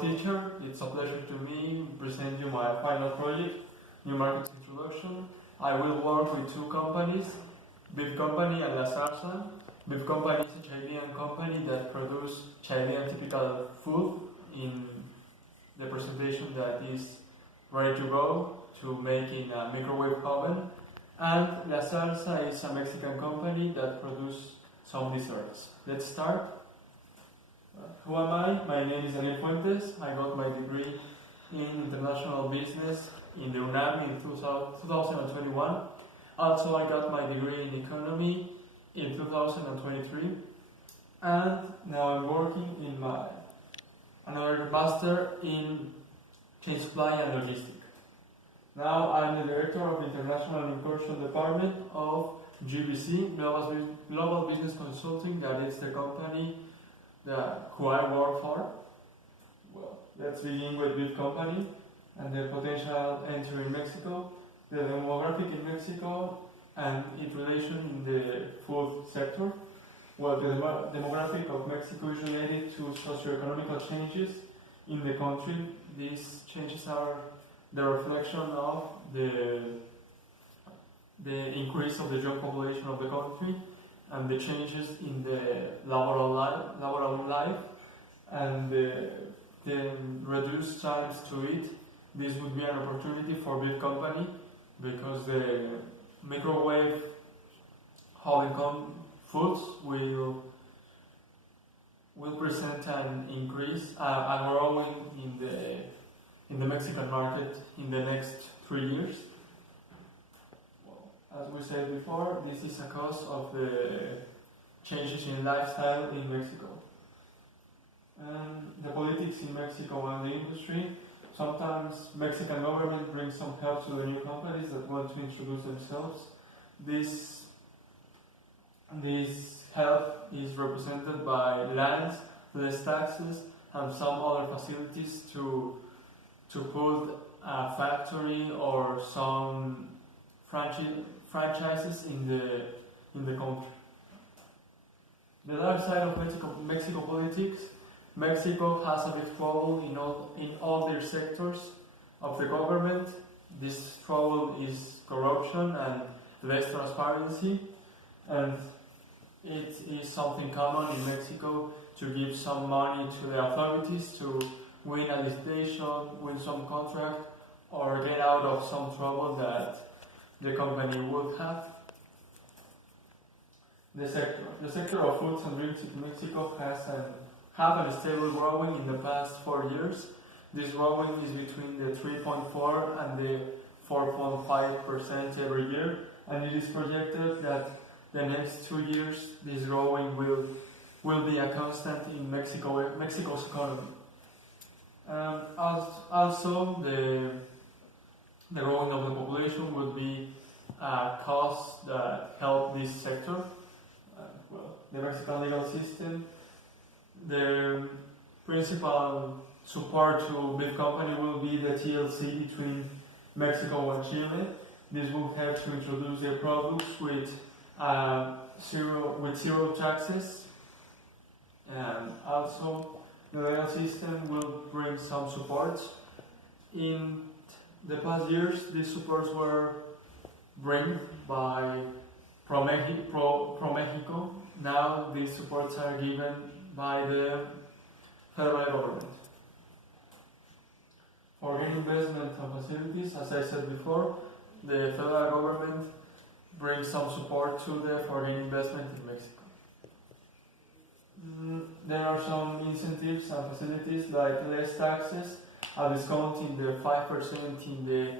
teacher. It's a pleasure to me present you my final project, New Market Introduction. I will work with two companies, Beef Company and La Salsa. Beef Company is a Chilean company that produces Chilean typical food in the presentation that is ready to go to make in a microwave oven. And La Salsa is a Mexican company that produces some desserts. Let's start. Who am I? My name is Daniel Fuentes. I got my degree in International Business in the UNAM in 2021. Also, I got my degree in Economy in 2023. And now I'm working in another master in Change Supply and Logistics. Now I'm the Director of International Incursion Department of GBC, Global Business Consulting, that is the company who I work for. Well, let's begin with Beef Company and the potential entry in Mexico, the demographic in Mexico, and its relation in the food sector. Well, the demographic of Mexico is related to socioeconomic changes in the country. These changes are the reflection of the increase of the young population of the country and the changes in the laboral life and the reduced times to eat. This would be an opportunity for Beef Company because the microwave oven foods will present an increase, a growing in the Mexican market in the next 3 years. As we said before, this is a cause of the changes in lifestyle in Mexico. And the politics in Mexico and the industry. Sometimes Mexican government brings some help to the new companies that want to introduce themselves. This help is represented by lands, less taxes, and some other facilities to put a factory or some franchises in the country. The dark side of Mexico politics. Mexico has a big trouble in all their sectors of the government. This trouble is corruption and less transparency, and it is something common in Mexico to give some money to the authorities to win a licitation, win some contract, or get out of some trouble that the company would have. The sector of foods and drinks in Mexico has a stable growing in the past 4 years. This growing is between the 3.4 and the 4.5% every year, and it is projected that the next 2 years this growing will be a constant in Mexico's economy. Also, the growing of the population would be a cause that help this sector. The Mexican legal system, the principal support to Beef Company will be the TLC between Mexico and Chile. This will help to introduce their products with zero taxes, and also the legal system will bring some support. In the past years, these supports were brought by ProMexico. Now these supports are given by the federal government. Foreign investment and facilities, as I said before, the federal government brings some support to the foreign investment in Mexico. There are some incentives and facilities like less taxes, a discount in the 5% in the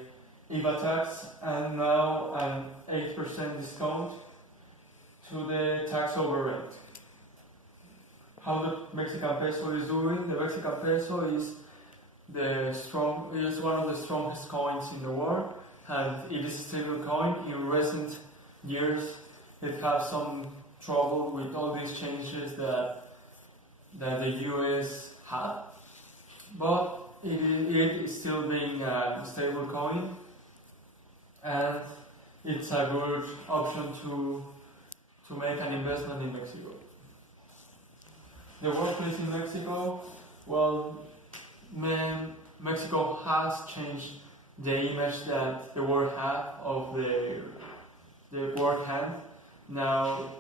IVA tax, and now an 8% discount to the tax overrate. How the Mexican peso is doing? The Mexican peso is one of the strongest coins in the world, and it is a stable coin. In recent years, it has some trouble with all these changes that the US had, but it is still being a stable coin, and it's a good option to make an investment in Mexico. The workplace in Mexico, well, Mexico has changed the image that the world had of the world hand. Now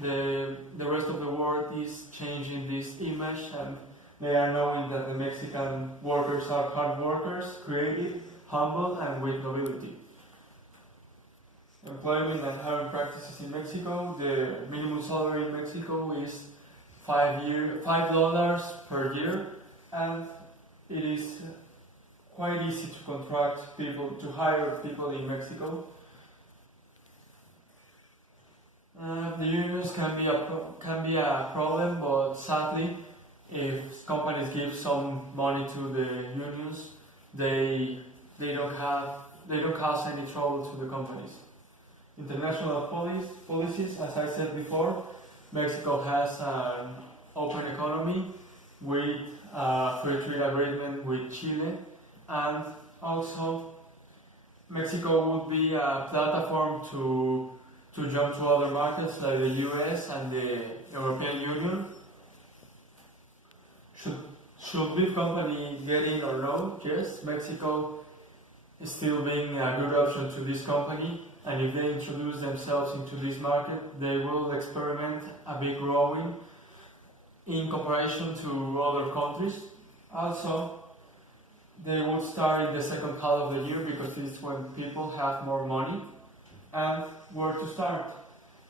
the rest of the world is changing this image, and they are knowing that the Mexican workers are hard workers, creative, humble, and with nobility. Employment and hiring practices in Mexico. The minimum salary in Mexico is $5 per year, and it is quite easy to contract people, to hire people in Mexico. The unions can be a problem, but sadly, if companies give some money to the unions, they don't cause any trouble to the companies. International policies, as I said before, Mexico has an open economy with a free trade agreement with Chile, and also Mexico would be a platform to jump to other markets like the US and the European Union. Should big company get in or no? Yes, Mexico is still being a good option to this company, and if they introduce themselves into this market, they will experiment a big growing in comparison to other countries. Also, they will start in the second half of the year because it's when people have more money. And where to start?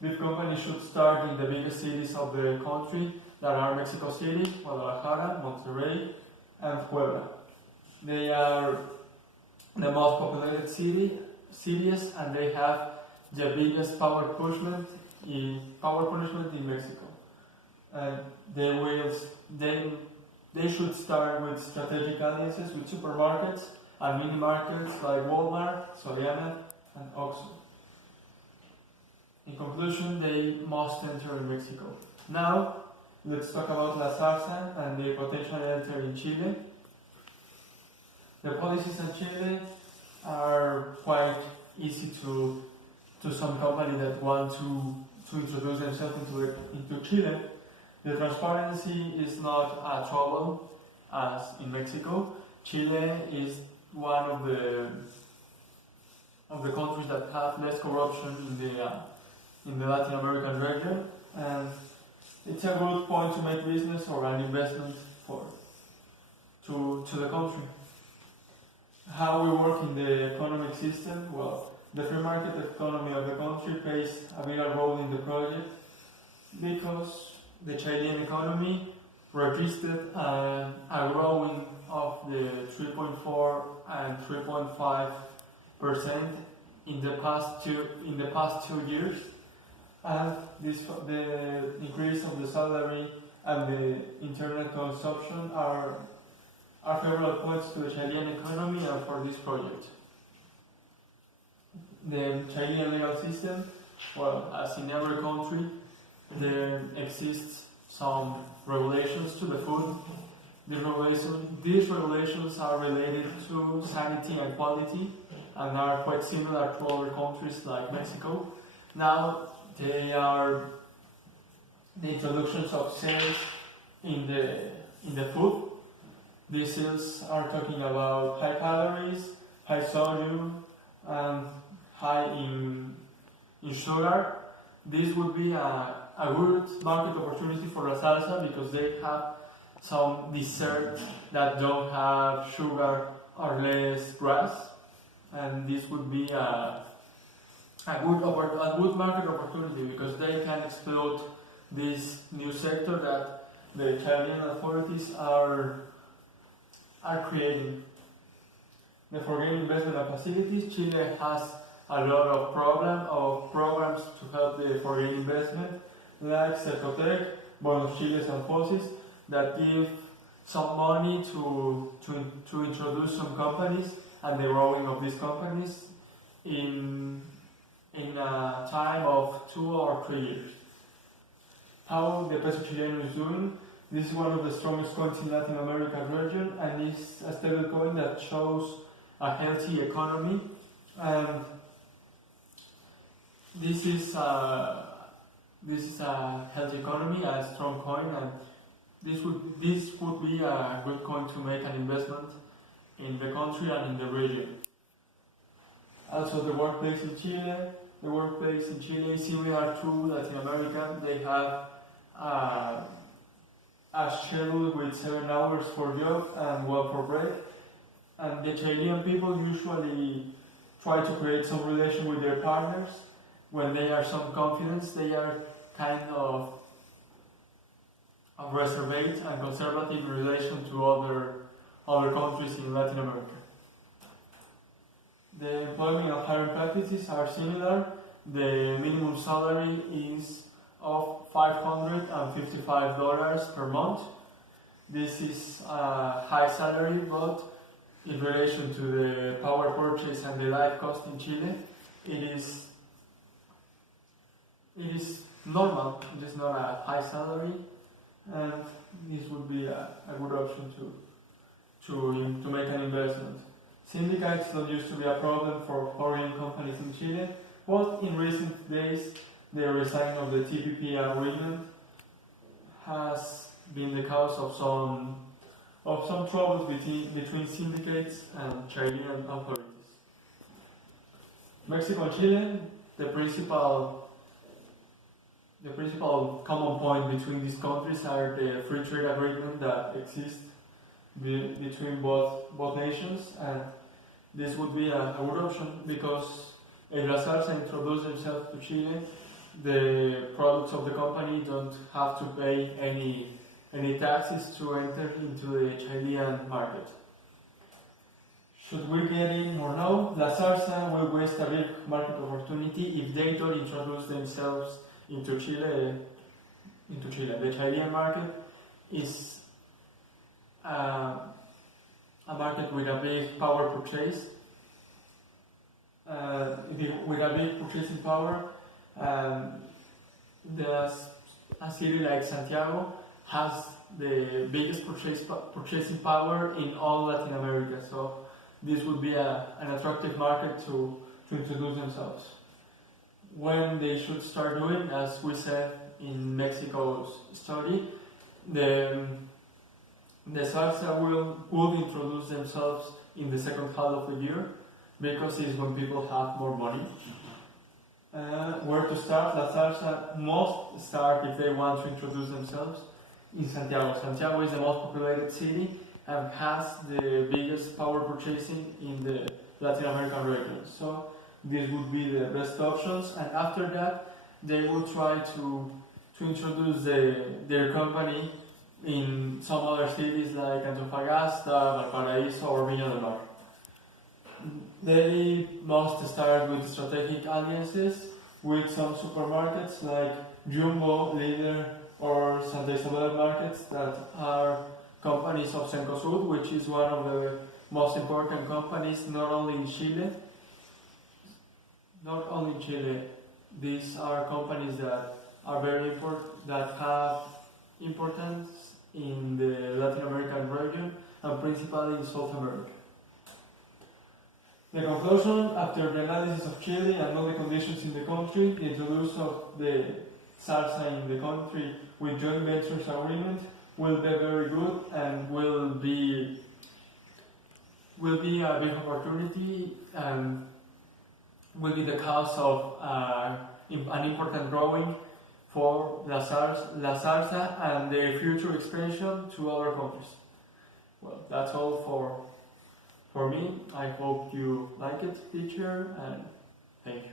Big companies should start in the biggest cities of the country that are Mexico City, Guadalajara, Monterrey, and Puebla. They are the most populated cities, and they have the biggest power punishment in Mexico. And they should start with strategic alliances with supermarkets and mini markets like Walmart, Soriana, and Oxxo. In conclusion, they must enter in Mexico. Now, let's talk about La Zarza and the potential entry in Chile. The policies in Chile are quite easy to some company that want to introduce themselves into Chile. The transparency is not a trouble as in Mexico. Chile is one of the countries that have less corruption in the Latin American region, and it's a good point to make business or an investment to the country. How we work in the economic system? Well, the free market economy of the country plays a bigger role in the project because the Chilean economy registered a growing of the 3.4 and 3.5% in the past 2 years, and the increase of the salary and the internet consumption are favorable points to the Chilean economy and for this project. The Chilean legal system, well, as in every country, there exists some regulations to the food. These regulations are related to sanity and quality and are quite similar to other countries like Mexico. Now, they are the introductions of sales in the food. These sales are talking about high calories, high sodium, and high in sugar. This would be a good market opportunity for La Zarza because they have some desserts that don't have sugar or less grass, and this would be a good market opportunity because they can exploit this new sector that the Chilean authorities are creating. The foreign investment and facilities. Chile has a lot of programs to help the foreign investment, like Cercotec, Bonos Chiles and FOSIS, that give some money to introduce some companies and the growing of these companies in a time of 2 or 3 years. How the peso Chilean is doing? This is one of the strongest coins in Latin American region, and it's a stable coin that shows a healthy economy. And this is a healthy economy, a strong coin, and this would be a good coin to make an investment in the country and in the region. Also, the workplace in Chile. The workplace in Chile is similar to Latin America. They have a schedule with 7 hours for job and 1 for break. And the Chilean people usually try to create some relation with their partners. When they are some confidence, they are kind of reserved and conservative in relation to other countries in Latin America. The employment and hiring practices are similar. The minimum salary is of $555 per month. This is a high salary, but in relation to the power purchase and the life cost in Chile, it is normal. It is not a high salary, and this would be a good option to make an investment. Syndicates don't used to be a problem for foreign companies in Chile, but in recent days the resigning of the TPP agreement has been the cause of some troubles between syndicates and Chilean authorities. Mexico and Chile, the principal common point between these countries are the free trade agreement that exists between both nations, and this would be a good option because if La Zarza introduced themselves to Chile, the products of the company don't have to pay any taxes to enter into the Chilean market. Should we get in or no? La Zarza will waste a big market opportunity if they don't introduce themselves into Chile. The Chilean market is a market with a big power purchase, with a big purchasing power. A city like Santiago has the biggest purchasing power in all Latin America, so this would be an attractive market to introduce themselves. When they should start doing, as we said in Mexico's study, the Zarza will introduce themselves in the second half of the year because it's when people have more money. Where to start? La Zarza must start, if they want to introduce themselves, in Santiago. Santiago is the most populated city and has the biggest power purchasing in the Latin American region. So this would be the best options, and after that they will try to introduce their company in some other cities like Antofagasta, Valparaíso, or Viña del Mar. They must start with strategic alliances with some supermarkets like Jumbo, Líder, or Santa Isabel markets that are companies of Cencosud, which is one of the most important companies not only in Chile. These are companies that are very important, that have importance in the Latin American region and principally in South America. The conclusion, after the analysis of Chile and all the conditions in the country, the introduction of the Zarza in the country with joint ventures agreement will be very good and will be a big opportunity and will be the cause of an important growing for La Zarza and the future expansion to other countries. Well, that's all for me. I hope you like it, teacher, and thank you.